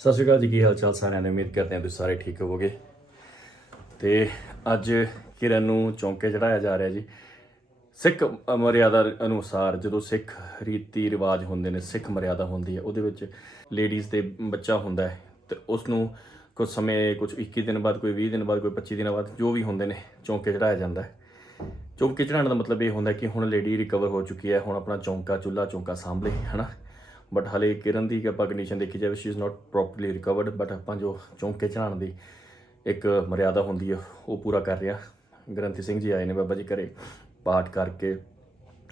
ਸਤਿ ਸ਼੍ਰੀ ਅਕਾਲ ਜੀ, ਕੀ ਹਾਲ ਚਾਲ ਸਾਰਿਆਂ ਨੇ ਉਮੀਦ ਕਰਦੇ ਹਾਂ ਤੁਸੀਂ ਸਾਰੇ ਠੀਕ ਹੋਵੋਗੇ। ਤੇ ਅੱਜ ਕਿਰਨ ਨੂੰ ਚੌਂਕੇ ਚੜਾਇਆ ਜਾ ਰਿਹਾ ਜੀ। ਸਿੱਖ ਮਰਿਆਦਾ ਅਨੁਸਾਰ ਜਦੋਂ ਸਿੱਖ ਰੀਤੀ ਰਿਵਾਜ ਹੁੰਦੇ ਨੇ, ਸਿੱਖ ਮਰਿਆਦਾ ਹੁੰਦੀ ਹੈ, ਉਹਦੇ ਵਿੱਚ ਲੇਡੀਜ਼ ਦੇ ਬੱਚਾ ਹੁੰਦਾ ਹੈ। ਤੇ ਉਸ ਨੂੰ ਕੁਝ ਸਮੇਂ ਕੁਝ 21 ਦਿਨ ਬਾਅਦ, ਕੋਈ 20 ਦਿਨ ਬਾਅਦ, ਕੋਈ 25 ਦਿਨਾਂ ਬਾਅਦ ਜੋ ਵੀ ਹੁੰਦੇ ਨੇ, ਚੌਂਕੇ ਚੜਾਇਆ ਜਾਂਦਾ ਹੈ। ਚੌਂਕੇ ਚੜਾਉਣ ਦਾ ਮਤਲਬ ਇਹ ਹੁੰਦਾ ਕਿ ਹੁਣ ਲੇਡੀ ਰਿਕਵਰ ਹੋ ਚੁੱਕੀ ਹੈ, ਹੁਣ ਆਪਣਾ ਚੌਂਕਾ ਚੁੱਲਾ ਚੌਂਕਾ ਸਾਂਭਲੇ ਹਨਾ? ਬਟ ਹਲੇ ਕਿਰਨ ਦੀ ਆਪਾਂ ਕੰਡੀਸ਼ਨ ਦੇਖੀ ਜਾਵੇ she is not properly recovered but ਆਪਾਂ ਜੋ ਚੌਂਕੇ ਚੜਾਉਣ ਦੀ ਇੱਕ ਮਰਿਆਦਾ ਹੁੰਦੀ ਹੈ ਉਹ ਪੂਰਾ ਕਰ ਰਿਹਾ। ਗ੍ਰੰਥੀ ਸਿੰਘ ਜੀ ਆਏ ਨੇ ਬਾਬਾ ਜੀ ਘਰੇ, ਪਾਠ ਕਰਕੇ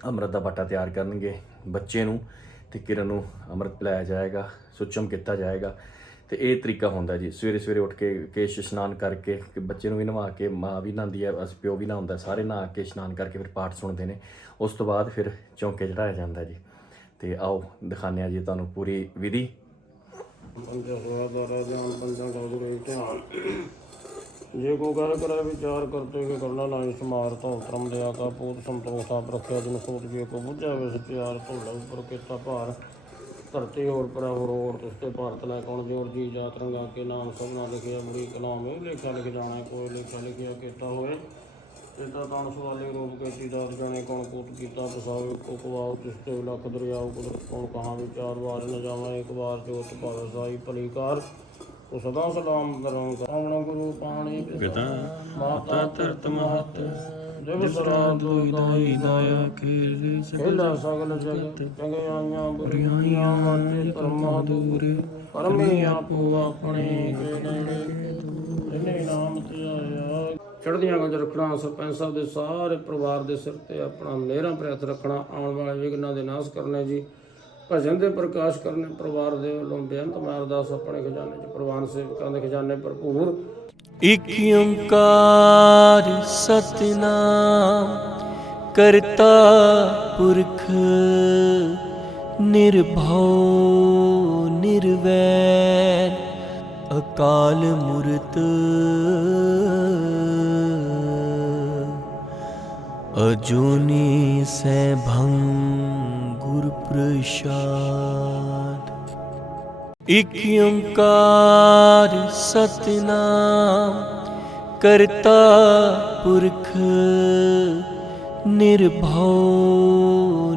ਅੰਮ੍ਰਿਤ ਦਾ ਬਾਟਾ ਤਿਆਰ ਕਰਨਗੇ ਬੱਚੇ ਨੂੰ, ਤੇ ਕਿਰਨ ਨੂੰ ਅੰਮ੍ਰਿਤ ਪਿਲਾਇਆ ਜਾਏਗਾ, ਸੁਚਮ ਕੀਤਾ ਜਾਏਗਾ। ਤੇ ਇਹ ਤਰੀਕਾ ਹੁੰਦਾ ਜੀ, ਸਵੇਰੇ ਸਵੇਰੇ ਉੱਠ ਕੇ ਕੇਸ਼ ਇਸ਼ਨਾਨ ਕਰਕੇ ਬੱਚੇ ਨੂੰ ਵੀ ਨਵਾ ਕੇ, ਮਾਂ ਵੀ ਨਹਾਉਂਦੀ ਹੈ ਅਸ ਪਿਓ ਵੀ ਨਹਾਉਂਦਾ, ਸਾਰੇ ਨਹਾ ਕੇ ਇਸ਼ਨਾਨ ਕਰਕੇ ਫਿਰ ਪਾਠ ਸੁਣਦੇ ਨੇ। ਉਸ ਤੋਂ ਬਾਅਦ ਫਿਰ ਚੌਂਕੇ ਚੜਾਇਆ ਜਾਂਦਾ ਜੀ। ਤੇ ਆਓ ਦਿਖਾਉਂਦੇ ਹਾਂ ਜੀ ਤੁਹਾਨੂੰ ਪੂਰੀ ਵਿਧੀ। ਪੰਜ ਹੋਇਆ ਦਾਰਾ ਜਾਨ ਪੰਜਾਂ ਦਾ ਧਿਆਨ। ਜੇ ਕੋ ਗੱਲ ਕਰੇ ਵਿਚਾਰ ਕਰਤੇ ਕਿ ਕਰਨਾ ਨਾ ਸਮਾਰ ਤੋਂ ਧਰਮ ਦਿਆ ਕਾ ਪੂਤ ਸੰਤੋਖ ਆਪ ਰੱਖਿਆ ਦਿਨ ਸੋਚ ਕੇ ਕੋ ਬੁੱਝਾ ਵੇ ਸਚਿਆਰ ਢੋਲਾ ਉੱਪਰ ਕੀਤਾ ਭਾਰ। ਧਰਤੀ ਹੋਰ ਪਰ ਹੋਰ ਹੋਰ ਤੁਸਤੇ ਭਾਰਤ ਲੈ ਕੌਣ ਜੋਰ ਜੀ ਜਾਤ ਰੰਗਾ ਕੇ ਨਾਮ ਸਭਨਾ ਲਿਖਿਆ ਮੁੜੀ ਕਲਾਮ ਇਹ ਲੇਖਾ ਲਿਖ ਜਾਣਾ, ਕੋਈ ਲੇਖਾ ਲਿਖਿਆ ਕੀਤਾ ਹੋਏ ਇਤਾ ਤਾਂ ਸਵਾਲੇ ਰੂਪ ਕੀਤੀ ਦਾਤ ਜਾਣੇ ਕੌਣ ਕੂਤ ਕੀਤਾ ਪਸਾਵੇ ਕੋ ਕਵਾਉ ਤੁਸਤੇ ਲੱਖ ਦਰਿਆਉ ਕੁਦਰਤ ਕੌਣ ਕਹਾਂ ਵਿਚਾਰ ਵਾਰ ਨ ਜਾਵਾਂ ਇੱਕ ਵਾਰ ਜੋਤ ਭਾਵ ਸਾਈ ਭਲੀਕਾਰ ਉਹ ਸਦਾ ਸਲਾਮ ਕਰੋ ਕਾਮਣਾ ਗੁਰੂ ਪਾਣੀ ਪਿਤਾ ਮਾਤਾ ਧਰਤ ਮਹਤ ਜਬ ਸਰਾ ਦੁਈ ਦਾਈ ਦਾਇਆ ਕੀਰਦੀ ਸਹਿਲਾ ਸਗਲ ਜਗਤ ਚੰਗਿਆਈਆਂ ਬੁਰੀਆਈਆਂ ਮਨ ਧਰਮ ਦੂਰ। ਪਰਮੇ ਆਪੋ ਆਪਣੇ ਕੇ ਨੇੜੇ। ਜਿਨੇ ਨਾਮ ਚੜ੍ਹਦੀਆਂ ਗੰਜ ਰੱਖਣਾ ਸਰਪੰਚ ਸਾਹਿਬ ਦੇ ਸਾਰੇ ਪਰਿਵਾਰ ਦੇ ਸਿਰ ਤੇ ਆਪਣਾ ਮਿਹਰਾਂ ਪ੍ਰਯਤ ਰੱਖਣਾ, ਆਉਣ ਵਾਲੇ ਵਿਘਨਾਂ ਦੇ ਨਾਸ਼ ਕਰਨੇ ਜੀ। ਭਜਨ ਦੇ ਪ੍ਰਕਾਸ਼ ਕਰਨੇ, ਪਰਿਵਾਰ ਦੇ ਵੱਲੋਂ ਬੇਅੰਤ ਮਾਰਦਾਸ ਆਪਣੇ ਖਜ਼ਾਨੇ ਚ, ਪ੍ਰਵਾਨ ਸੇਵਕਾਂ ਦੇ ਖਜ਼ਾਨੇ ਭਰਪੂਰ। ਇਕ ਓੰਕਾਰ ਸਤਨਾਮ, ਕਰਤਾ ਪੁਰਖ ਨਿਰਭਉ ਨਿਰਵੈਰ, ਅਕਾਲ ਮੂਰਤ ਅਜੂਨੀ ਸੈਭੰ ਗੁਰ ਪ੍ਰਸਾਦ ਇਕ ਓੰਕਾਰ ਸਤਨਾਮ ਕਰਤਾ ਪੁਰਖ ਨਿਰਭਉ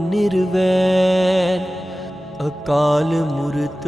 ਨਿਰਵੈਰ ਅਕਾਲ ਮੂਰਤ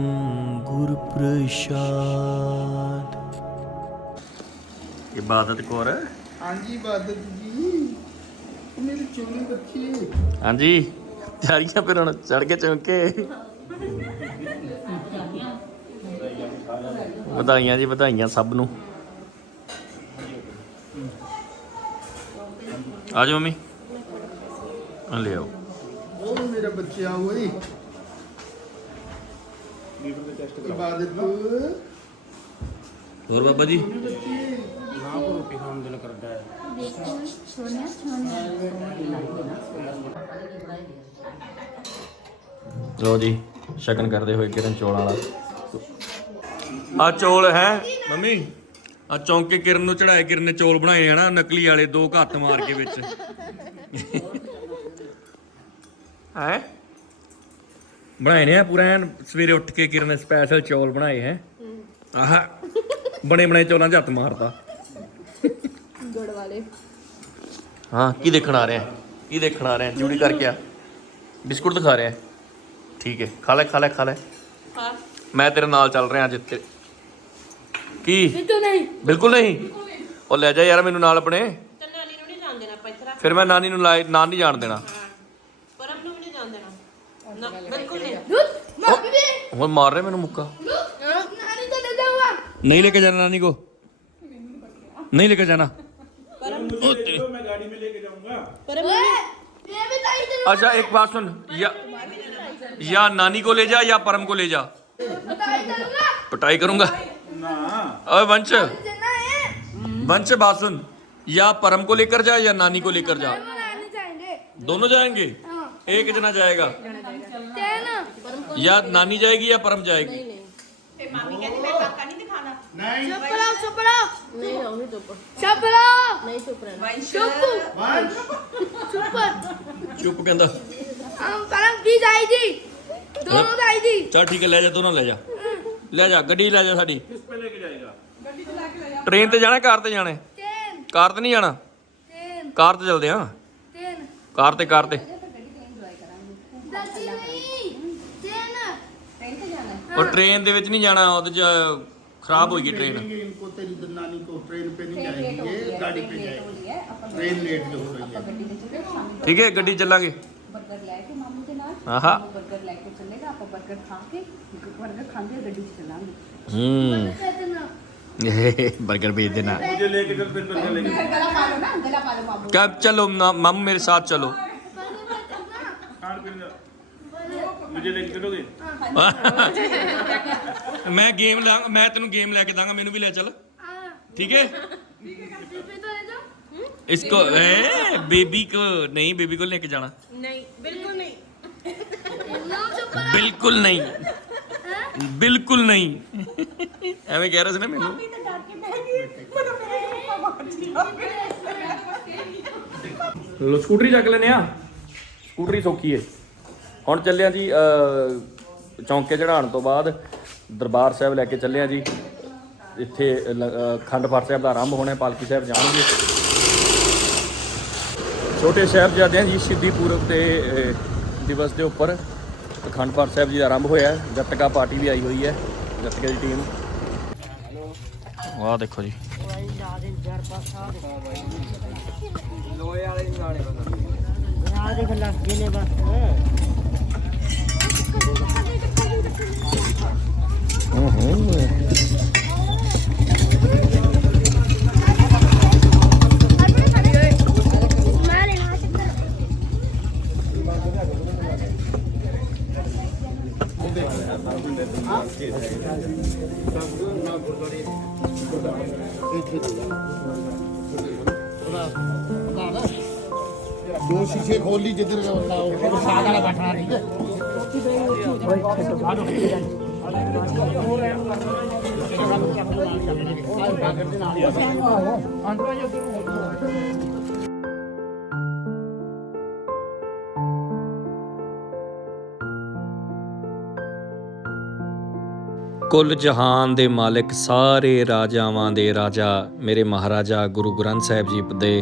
ਗੁਰ ਪ੍ਰਸਾਦ। ਇਬਾਦਤ ਕੌਰ। ਹਾਂਜੀ ਬਾਦਲ ਜੀ। ਮੇਰੀ ਚੋਲੀ ਬੱਚੀ ਹਾਂਜੀ। ਤਿਆਰੀਆਂ ਫਿਰ ਹੁਣ ਚੜ ਕੇ ਚੌਂਕੇ। ਵਧਾਈਆਂ ਜੀ ਵਧਾਈਆਂ ਸਭ ਨੂੰ। ਆ ਜਾਓ ਮੰਮੀ। ਆ ਲਿਆਓ। ਉਹ ਮੇਰਾ ਬੱਚਾ ਇਬਾਦਤ ਹੋਰ ਬਾਬਾ ਜੀ? ਨਾ ਕੋ ਰੋਟੀ ਖਾਣ ਨੂੰ ਦਿਲ ਕਰਦਾ ਹੈ। ਲੋ ਜੀ ਸ਼ਗਨ ਕਰਦੇ ਹੋਏ ਕਿਰਨ ਚੌਲਾਂ ਵਾਲਾ। ਆ ਚੌਲ ਹੈ। ਮੰਮੀ ਆ ਚੌਂਕੇ ਕਿਰਨ ਨੂੰ ਚੜਾਏ ਕਿਰਨ ਨੇ ਚੌਲ ਬਣਾਏ ਹਨਾ ਨਕਲੀ ਵਾਲੇ ਦੋ ਘੱਤ ਮਾਰ ਕੇ ਵਿੱਚ। ਹੈ? ਬਣਾਏ ਨੇ ਆ ਪੂਰਾ ਐਨ ਸਵੇਰੇ ਉੱਠ ਕੇ ਕਿਰਨ ਸਪੈਸ਼ਲ ਚੌਲ ਬਣਾਏ ਹੈ। ਆਹ ਬਣੇ ਬਣੇ ਚੌਲਾਂ 'ਚ ਹੱਥ ਮਾਰਦਾ ਗੁੜ ਵਾਲੇ। ਹਾਂ ਕੀ ਦੇਖਣ ਆ ਰਿਹਾ ਹੈ? ਕੀ ਦੇਖਣ ਆ ਰਿਹਾ ਹੈ? ਜੂੜੀ ਕਰਕੇ ਆ। ਬਿਸਕੁਟ ਦਿਖਾ ਰਿਹਾ ਹੈ? ਠੀਕ ਹੈ ਖਾ ਲੈ ਖਾ ਲੈ ਖਾ ਲੈ। ਮੈਂ ਤੇਰੇ ਨਾਲ ਚੱਲ ਰਿਹਾ ਅੱਜ ਤੇ ਕੀ? ਬਿੱਟੂ ਨਹੀਂ। ਬਿਲਕੁਲ ਨਹੀਂ? ਉਹ ਲੈ ਜਾ ਯਾਰ ਮੈਨੂੰ ਨਾਲ ਆਪਣੇ। ਤੇ ਨਾਨੀ ਨੂੰ ਨਹੀਂ ਜਾਣ ਦੇਣਾ ਆਪਾਂ ਇੱਥੇ ਰੱਖ। ਫਿਰ ਮੈਂ ਨਾਨੀ ਨੂੰ ਲਾਇ ਨਾਨ ਨਹੀਂ ਜਾਣ ਦੇਣਾ। ਬਿਲਕੁਲ ਨਹੀਂ ਮਾਪੀ ਵੀ ਹੁਣ ਮਾਰ ਰਿਹਾ ਮੈਨੂੰ ਮੁੱਕਾ ਨਾਨੀ ਤਾਂ ਲੈ ਜਾਊਗਾ नहीं लेके जाना नानी को नहीं लेके जाना ਪਰਮ ਓਏ ਇਹ ਵੀ ਤਾਂ ਇਧਰ अच्छा एक बात सुन या या नानी को ले जा या परम को ले जा बताई करूंगा पिटाई करूंगा अरे वंश देना है वंश बात सुन या परम को लेकर जा या नानी को लेकर जा बनाने जाएंगे दोनों जाएंगे हाँ एक जना जाएगा तेन ਜਾਂ ਨਾਨੀ ਜਾਏਗੀ ਜਾਂ ਪਰਮ ਜਾਏਗੀ? ਫਿਰ ਮਾਮੀ ਕਹਿੰਦੀ ਮੈਂ ਕਾਕਾ ਨਹੀਂ ਦਿਖਾਣਾ ਨਹੀਂ। ਚੁੱਪ ਰਹੋ ਚੁੱਪ ਰਹੋ। ਨਹੀਂ ਰਹੋ ਚੁੱਪ। ਚੁੱਪ ਰਹੋ। ਚੁੱਪ ਕਹਿੰਦਾ। ਆਮ ਪਰਮ ਵੀ ਜਾਈ ਜੀ ਦੋਨੋਂ ਜਾਈ ਜੀ ਚਲ ਠੀਕ ਲੈ ਜਾ ਦੋਨੋਂ ਲੈ ਜਾ। ਲੈ ਜਾ ਗੱਡੀ ਲੈ ਜਾ ਸਾਡੀ। ਟ੍ਰੇਨ ਤੇ ਜਾਣਾ ਕਾਰ ਤੇ ਜਾਣਾ? ਕਾਰ ਤੇ ਨਹੀਂ ਜਾਣਾ? ਕਾਰ ਤੇ ਚਲਦੇ ਆ ਕਾਰ ਤੇ ਕਾਰ ਤੇ। ਉਹ ਟ੍ਰੇਨ ਦੇ ਵਿੱਚ ਨਹੀਂ ਜਾਣਾ ਉਹਦੇ ਚ ਖਰਾਬ ਹੋਏਗੀ ਟ੍ਰੇਨ इनको तेरी नानी को ट्रेन पे नहीं जाएगी ये गाड़ी पे जाएगी ट्रेन लेट जो हो रही है ਠੀਕ ਹੈ ਗੱਡੀ ਚੱਲਾਂਗੇ ਬਰਗਰ ਲੈ ਕੇ ਮਾਮੂ ਦੇ ਨਾਲ ਆਹਾ ਬਰਗਰ ਲੈ ਕੇ ਚੱਲੇਗਾ ਆਪਾਂ ਬਰਗਰ ਖਾ ਕੇ ਬਰਗਰ ਖਾਂਦੇ ਗੱਡੀ 'ਚ ਚੱਲਾਂਗੇ ਹੂੰ तेन बर्गर भेज देना ਗਲਾ ਪਾ ਲਓ ਨਾ ਗਲਾ ਪਾ ਲਓ ਮਾਮੂ क्या चलो ना- मामू मेरे साथ चलो मैं गेम ला मैं तेन गेम लेके दांगा मेनू भी ले चल ठीक है इसको ए, बेबी को नहीं बेबी को लेके जाना ਨਹੀਂ ਬਿਲਕੁਲ ਨਹੀਂ ਬਿਲਕੁਲ ਨਹੀਂ ਬਿਲਕੁਲ ਨਹੀਂ ਐਵੇਂ ਕਹਿ ਰਿਹਾ ਸੀ ਨਾ ਮੈਨੂੰ ਲੋ ਸਕੂਟਰੀ ਚੱਕ ਲੈਨੇ ਆ ਸਕੂਟਰੀ ਸੌਖੀ ਏ ਹੁਣ ਚੱਲਿਆ ਜੀ ਚੌਂਕੇ ਚੜਾਉਣ ਤੋਂ ਬਾਅਦ ਦਰਬਾਰ ਸਾਹਿਬ ਲੈ ਕੇ ਚੱਲਿਆ ਜੀ। ਇੱਥੇ ਖੰਡ ਪਾਠ ਸਾਹਿਬ ਦਾ ਆਰੰਭ ਹੋਣਾ ਪਾਲਕੀ ਸਾਹਿਬ ਜਾਣਗੇ। ਛੋਟੇ ਸਾਹਿਬਜ਼ਾਦਿਆਂ ਜੀ ਸਿੱਧੀ ਪੂਰਬ ਤੇ ਦਿਵਸ ਦੇ ਉੱਪਰ ਅਖੰਡ ਪਾਠ ਸਾਹਿਬ ਜੀ ਦਾ ਆਰੰਭ ਹੋਇਆ ਗੱਤਕਾ ਪਾਰਟੀ ਵੀ ਆਈ ਹੋਈ ਹੈ ਗੱਤਕੇ ਦੀ ਟੀਮ ਵਾਹ ਦੇਖੋ ਜੀ। ਲੋਏ ਵਾਲੇ ਨਾਲੇ ਬੰਦਾ ਨਾਲ ਦੇ ਗੱਲਾਂ ਜਿਹਨੇ ਬਸ। जिधर का बंदा हो साग वाला बैठा ठीक है ਕੁੱਲ ਜਹਾਨ ਦੇ ਮਾਲਕ ਸਾਰੇ ਰਾਜਾਵਾਂ ਦੇ ਰਾਜਾ ਮੇਰੇ ਮਹਾਰਾਜਾ ਗੁਰੂ ਗ੍ਰੰਥ ਸਾਹਿਬ ਜੀ ਦੇ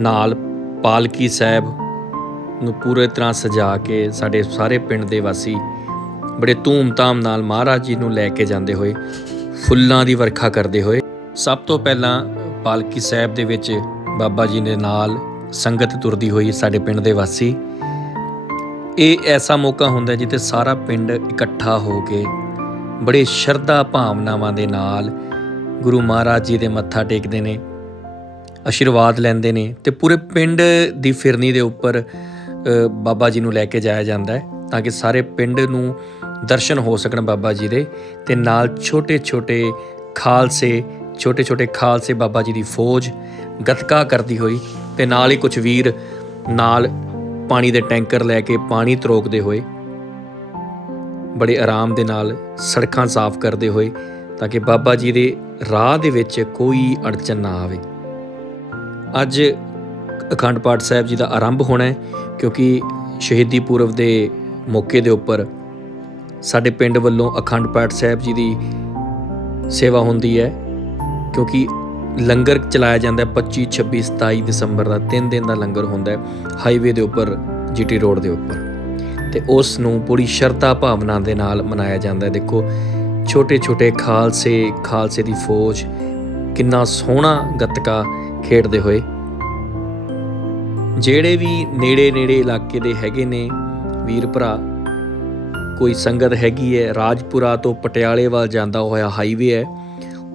ਨਾਲ ਪਾਲਕੀ ਸਾਹਿਬ ਨੂੰ ਪੂਰੇ ਤਰ੍ਹਾਂ ਸਜਾ ਕੇ ਸਾਡੇ ਸਾਰੇ ਪਿੰਡ ਦੇ ਵਾਸੀ ਬੜੇ ਧੂਮ-ਧਾਮ ਨਾਲ ਮਹਾਰਾਜ ਜੀ ਨੂੰ ਲੈ ਕੇ ਜਾਂਦੇ ਹੋਏ, ਫੁੱਲਾਂ ਦੀ ਵਰਖਾ ਕਰਦੇ ਹੋਏ, ਸਭ ਤੋਂ ਪਹਿਲਾਂ ਪਾਲਕੀ ਸਾਹਿਬ ਦੇ ਵਿੱਚ ਬਾਬਾ ਜੀ ਦੇ ਨਾਲ ਸੰਗਤ ਤੁਰਦੀ ਹੋਈ ਸਾਡੇ ਪਿੰਡ ਦੇ ਵਾਸੀ। ਇਹ ਐਸਾ ਮੌਕਾ ਹੁੰਦਾ ਜਿੱਥੇ ਸਾਰਾ ਪਿੰਡ ਇਕੱਠਾ ਹੋ ਕੇ ਬੜੇ ਸ਼ਰਧਾ ਭਾਵਨਾਵਾਂ ਦੇ ਨਾਲ ਗੁਰੂ ਮਹਾਰਾਜ ਜੀ ਦੇ ਮੱਥਾ ਟੇਕਦੇ ਨੇ, ਆਸ਼ੀਰਵਾਦ ਲੈਂਦੇ ਨੇ ਤੇ ਪੂਰੇ ਪਿੰਡ ਦੀ ਫਿਰਨੀ ਦੇ ਉੱਪਰ ਬਾਬਾ ਜੀ ਨੂੰ ਲੈ ਕੇ ਜਾਇਆ ਜਾਂਦਾ ਹੈ ਤਾਂ ਕਿ ਸਾਰੇ ਪਿੰਡ ਨੂੰ ਦਰਸ਼ਨ ਹੋ ਸਕਣ ਬਾਬਾ ਜੀ ਦੇ ਤੇ ਨਾਲ ਛੋਟੇ-ਛੋਟੇ ਖਾਲਸੇ ਛੋਟੇ-ਛੋਟੇ ਖਾਲਸੇ ਬਾਬਾ ਜੀ ਦੀ ਫੌਜ ਗਤਕਾ ਕਰਦੀ ਹੋਈ ਤੇ ਨਾਲ ਹੀ ਕੁਝ ਵੀਰ ਨਾਲ ਪਾਣੀ ਦੇ ਟੈਂਕਰ ਲੈ ਕੇ ਪਾਣੀ ਤਰੋਕਦੇ ਹੋਏ, ਬੜੇ ਆਰਾਮ ਦੇ ਨਾਲ ਸੜਕਾਂ ਸਾਫ਼ ਕਰਦੇ ਹੋਏ ਤਾਂ ਕਿ ਬਾਬਾ ਜੀ ਦੇ ਰਾਹ ਦੇ ਵਿੱਚ ਕੋਈ ਅੜਚਨ ਨਾ ਆਵੇ। ਅੱਜ ਅਖੰਡ ਪਾਠ ਸਾਹਿਬ ਜੀ ਦਾ ਆਰੰਭ ਹੋਣਾ ਹੈ, ਕਿਉਂਕਿ ਸ਼ਹੀਦੀ ਪੁਰਬ ਦੇ ਮੌਕੇ ਦੇ ਉੱਪਰ ਸਾਡੇ ਪਿੰਡ ਵੱਲੋਂ ਅਖੰਡ ਪਾਠ ਸਾਹਿਬ ਜੀ ਦੀ ਸੇਵਾ ਹੁੰਦੀ ਹੈ, ਕਿਉਂਕਿ ਲੰਗਰ ਚਲਾਇਆ ਜਾਂਦਾ ਹੈ 25 26 27 ਦਸੰਬਰ ਦਾ 3 ਦਿਨ ਦਾ ਲੰਗਰ ਹੁੰਦਾ ਹੈ, ਹਾਈਵੇ ਦੇ ਉੱਪਰ, ਜੀਟੀ ਰੋਡ ਦੇ ਉੱਪਰ। ਤੇ ਉਸ ਨੂੰ ਪੂਰੀ ਸ਼ਰਧਾ ਭਾਵਨਾ ਦੇ ਨਾਲ ਮਨਾਇਆ ਜਾਂਦਾ ਹੈ। ਦੇਖੋ ਛੋਟੇ ਛੋਟੇ ਖਾਲਸੇ ਖਾਲਸੇ ਦੀ ਫੌਜ ਕਿੰਨਾ ਸੋਹਣਾ ਗੱਤਕਾ ਖੇਡਦੇ ਹੋਏ ਜਿਹੜੇ ਵੀ ਨੇੜੇ ਨੇੜੇ ਇਲਾਕੇ ਦੇ ਹੈਗੇ ਨੇ ਵੀਰ ਭਰਾ, ਕੋਈ ਸੰਗਤ ਹੈਗੀ ਹੈ, ਰਾਜਪੁਰਾ ਤੋਂ ਪਟਿਆਲੇ ਵੱਲ ਜਾਂਦਾ ਹੋਇਆ ਹਾਈਵੇ ਹੈ,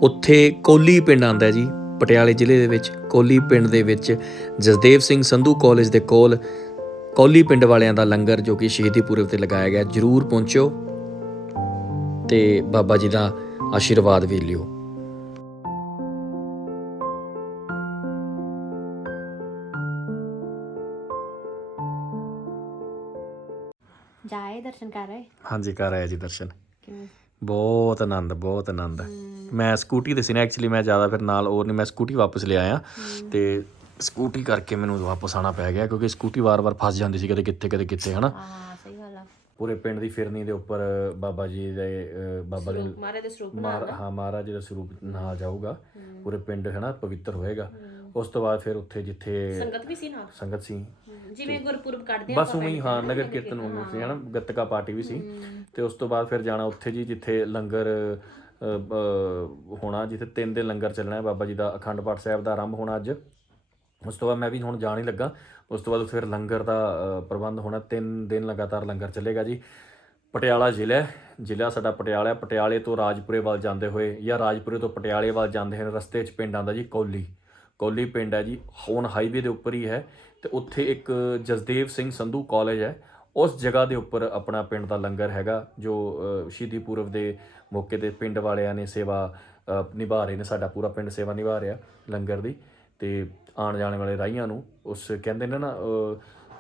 ਉੱਥੇ ਕੋਲੀ ਪਿੰਡ ਆਂਦਾ ਜੀ, ਪਟਿਆਲੇ ਜ਼ਿਲ੍ਹੇ ਦੇ ਵਿੱਚ, ਕੋਲੀ ਪਿੰਡ ਦੇ ਵਿੱਚ ਜਸਦੇਵ ਸਿੰਘ ਸੰਧੂ ਕਾਲਜ ਦੇ ਕੋਲ ਕੌਲੀ ਪਿੰਡ ਵਾਲਿਆਂ ਦਾ ਲੰਗਰ ਜੋ ਕਿ ਸ਼ਹੀਦੀ ਪੁਰਬ ਤੇ ਲਗਾਇਆ ਗਿਆ, ਜਰੂਰ ਪਹੁੰਚਿਓ ਤੇ ਬਾਬਾ ਜੀ ਦਾ ਆਸ਼ੀਰਵਾਦ ਵੀ ਲਿਓ। ਜਾਏ ਦਰਸ਼ਨ ਕਰ ਰਹੇ ਹਾਂਜੀ ਕਰ ਆਇਆ ਜੀ ਦਰਸ਼ਨ। ਕਿਵੇਂ? ਬਹੁਤ ਆਨੰਦ ਬਹੁਤ ਆਨੰਦ। ਮੈਂ ਸਕੂਟੀ ਤੇ ਸੀ ਨਾ ਐਕਚੁਅਲੀ ਮੈਂ ਜ਼ਿਆਦਾ ਫਿਰ ਨਾਲ ਹੋਰ ਨਹੀਂ ਮੈਂ ਸਕੂਟੀ ਵਾਪਸ ਲੈ ਆਇਆ। ਤੇ ਸਕੂਟੀ ਕਰਕੇ ਮੈਨੂੰ ਵਾਪਸ ਆਣਾ ਪੈ ਗਿਆ ਕਿਉਂਕਿ ਸਕੂਟੀ ਵਾਰ-ਵਾਰ ਫਸ ਜਾਂਦੀ ਸੀ ਕਦੇ ਕਿੱਥੇ ਕਦੇ ਕਿੱਥੇ ਹਨਾ? ਹਾਂ ਸਹੀ ਗੱਲ ਆ। ਪੂਰੇ ਪਿੰਡ ਦੀ ਫਿਰਨੀ ਦੇ ਉੱਪਰ ਬਾਬਾ ਜੀ ਦੇ ਅਹ, ਬਾਬਾ ਦੇ ਮਾਰੇ ਦੇ ਸਰੂਪ ਮਾਰ ਹਾਂ ਮਹਾਰਾਜ ਜੀ ਦਾ ਸਰੂਪ ਨਾਲ ਜਾਊਗਾ। ਪੂਰੇ ਪਿੰਡ ਹੈ ਨਾ ਪਵਿੱਤਰ ਹੋਏਗਾ। ਉਸ ਤੋਂ ਬਾਅਦ ਫਿਰ ਉੱਥੇ ਜਿੱਥੇ ਸੰਗਤ ਵੀ ਸੀ ਨਾਲ? ਸੰਗਤ ਸੀ। ਜਿਵੇਂ ਗੁਰਪੁਰਬ ਕੱਢਦੇ ਬਸ ਉਵੇਂ ਹੀ ਹਾਂ ਨਗਰ ਕੀਰਤਨ ਵਾਂਗੂ ਸੀ ਹਨਾ? ਗੱਤਕਾ ਪਾਰਟੀ ਵੀ ਸੀ। ਤੇ ਉਸ ਤੋਂ ਬਾਅਦ ਫਿਰ ਜਾਣਾ ਉੱਥੇ ਜੀ ਜਿੱਥੇ ਲੰਗਰ ਹੋਣਾ ਜਿੱਥੇ ਤਿੰਨ ਦਿਨ ਲੰਗਰ ਚੱਲਣਾ ਹੈ ਬਾਬਾ ਜੀ ਦਾ ਅਖੰਡ ਪਾਠ ਸਾਹਿਬ ਦਾ ਆਰੰਭ ਹੋਣਾ ਅੱਜ। ਉਸ ਤੋਂ ਬਾਅਦ ਮੈਂ ਵੀ ਹੁਣ ਜਾਣ ਹੀ ਲੱਗਾ। ਉਸ ਤੋਂ ਬਾਅਦ ਫਿਰ ਲੰਗਰ ਦਾ ਪ੍ਰਬੰਧ ਹੋਣਾ। ਤਿੰਨ ਦਿਨ ਲਗਾਤਾਰ ਲੰਗਰ ਚੱਲੇਗਾ ਜੀ। ਪਟਿਆਲਾ ਜ਼ਿਲ੍ਹਾ। ਜ਼ਿਲ੍ਹਾ ਸਾਡਾ ਪਟਿਆਲਾ ਹੈ। ਪਟਿਆਲੇ ਤੋਂ ਰਾਜਪੁਰੇ ਵੱਲ ਜਾਂਦੇ ਹੋਏ ਜਾਂ ਰਾਜਪੁਰੇ ਤੋਂ ਪਟਿਆਲੇ ਵੱਲ ਜਾਂਦੇ ਹਨ ਰਸਤੇ 'ਚ ਪਿੰਡ ਆਉਂਦਾ ਜੀ ਕੌਲੀ। ਕੌਲੀ ਪਿੰਡ ਹੈ ਜੀ, ਹੁਣ ਹਾਈਵੇ ਦੇ ਉੱਪਰ ਹੀ ਹੈ ਤੇ ਉੱਥੇ ਇੱਕ ਜਸਦੇਵ ਸਿੰਘ ਸੰਧੂ ਕਾਲਜ ਹੈ। ਉਸ ਜਗ੍ਹਾ ਦੇ ਉੱਪਰ ਆਪਣਾ ਪਿੰਡ ਦਾ ਲੰਗਰ ਹੈਗਾ, ਜੋ ਸ਼ਹੀਦੀ ਪੁਰਬ ਦੇ ਮੌਕੇ ਤੇ ਪਿੰਡ ਵਾਲਿਆਂ ਨੇ ਸੇਵਾ ਨਿਭਾ ਰਹੇ ਨੇ, ਸਾਡਾ ਪੂਰਾ ਪਿੰਡ ਸੇਵਾ ਨਿਭਾ ਰਿਹਾ ਲੰਗਰ ਦੀ। ਤੇ ਆਉਣ ਜਾਣ ਵਾਲੇ ਰਾਹੀਆਂ ਨੂੰ ਉਸ ਕਹਿੰਦੇ ਨੇ ਨਾ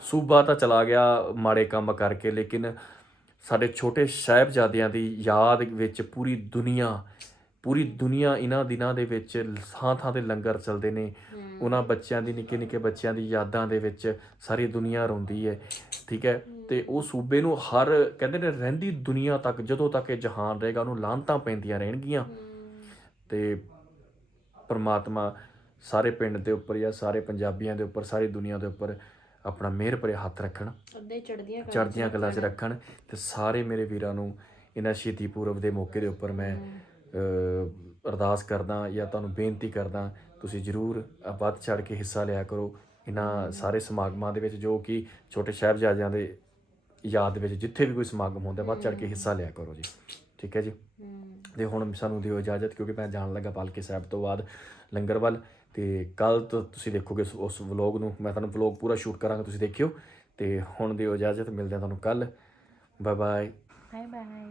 ਸੂਬਾ ਤਾਂ ਚਲਾ ਗਿਆ ਮਾੜੇ ਕੰਮ ਕਰਕੇ, ਲੇਕਿਨ ਸਾਡੇ ਛੋਟੇ ਸਾਹਿਬਜ਼ਾਦਿਆਂ ਦੀ ਯਾਦ ਵਿੱਚ ਪੂਰੀ ਦੁਨੀਆ ਪੂਰੀ ਦੁਨੀਆ ਇਹਨਾਂ ਦਿਨਾਂ ਦੇ ਵਿੱਚ ਥਾਂ ਥਾਂ ਤੇ ਲੰਗਰ ਚੱਲਦੇ ਨੇ। ਉਹਨਾਂ ਬੱਚਿਆਂ ਦੀ ਨਿੱਕੇ ਨਿੱਕੇ ਬੱਚਿਆਂ ਦੀ ਯਾਦਾਂ ਦੇ ਵਿੱਚ ਸਾਰੀ ਦੁਨੀਆ ਰੋਂਦੀ ਹੈ ਠੀਕ ਹੈ? ਤੇ ਉਹ ਸੂਬੇ ਨੂੰ ਹਰ ਕਹਿੰਦੇ ਨੇ ਰਹਿੰਦੀ ਦੁਨੀਆ ਤੱਕ ਜਦੋਂ ਤੱਕ ਇਹ ਜਹਾਨ ਰਹੇਗਾ ਉਹਨੂੰ ਲਾਂਤਾਂ ਪੈਂਦੀਆਂ ਰਹਿਣਗੀਆਂ। ਤੇ ਪਰਮਾਤਮਾ ਸਾਰੇ ਪਿੰਡ ਦੇ ਉੱਪਰ ਜਾਂ ਸਾਰੇ ਪੰਜਾਬੀਆਂ ਦੇ ਉੱਪਰ ਸਾਰੀ ਦੁਨੀਆ ਦੇ ਉੱਪਰ ਆਪਣਾ ਮਿਹਰ ਭਰੇ ਹੱਥ ਰੱਖਣ। ਅੱਧੇ ਚੜਦੀਆਂ ਚੜ੍ਹਦੀਆਂ ਕਲਾ 'ਚ ਰੱਖਣ। ਤੇ ਸਾਰੇ ਮੇਰੇ ਵੀਰਾਂ ਨੂੰ ਇਹਨਾਂ ਸ਼ਹੀਦੀ ਪੁਰਬ ਦੇ ਮੌਕੇ ਦੇ ਉੱਪਰ ਮੈਂ ਅਰਦਾਸ ਕਰਦਾ ਜਾਂ ਤੁਹਾਨੂੰ ਬੇਨਤੀ ਕਰਦਾ ਤੁਸੀਂ ਜਰੂਰ ਵੱਧ ਚੜ ਕੇ ਹਿੱਸਾ ਲਿਆ ਕਰੋ ਇਹਨਾਂ ਸਾਰੇ ਸਮਾਗਮਾਂ ਦੇ ਵਿੱਚ ਜੋ ਕਿ ਛੋਟੇ ਸਾਹਿਬਜ਼ਾਦਿਆਂ ਦੇ ਯਾਦ ਵਿੱਚ ਜਿੱਥੇ ਵੀ ਕੋਈ ਸਮਾਗਮ ਹੁੰਦਾ ਵੱਧ ਚੜ ਕੇ ਹਿੱਸਾ ਲਿਆ ਕਰੋ ਜੀ। ਠੀਕ ਹੈ ਜੀ? ਤੇ ਹੁਣ ਸਾਨੂੰ ਦਿਓ ਇਜਾਜ਼ਤ ਕਿਉਂਕਿ ਮੈਂ ਜਾਣ ਲੱਗਾ ਪਾਲਕੀ ਸਾਹਿਬ ਤੋਂ ਬਾਅਦ ਲੰਗਰ ਵੱਲ ਤੇ ਕੱਲ ਤੋਂ ਤੁਸੀਂ ਦੇਖੋਗੇ ਉਸ- ਵਲੌਗ ਨੂੰ ਮੈਂ ਤੁਹਾਨੂੰ ਵਲੌਗ ਪੂਰਾ ਸ਼ੂਟ ਕਰਾਂਗਾ ਤੁਸੀਂ ਦੇਖਿਓ। ਤੇ ਹੁਣ ਦਿਓ ਇਜਾਜ਼ਤ ਮਿਲਦੇ ਹਾਂ ਤੁਹਾਨੂੰ ਕੱਲ ਬਾਏ ਬਾਏ ਬਾਏ ਬਾਏ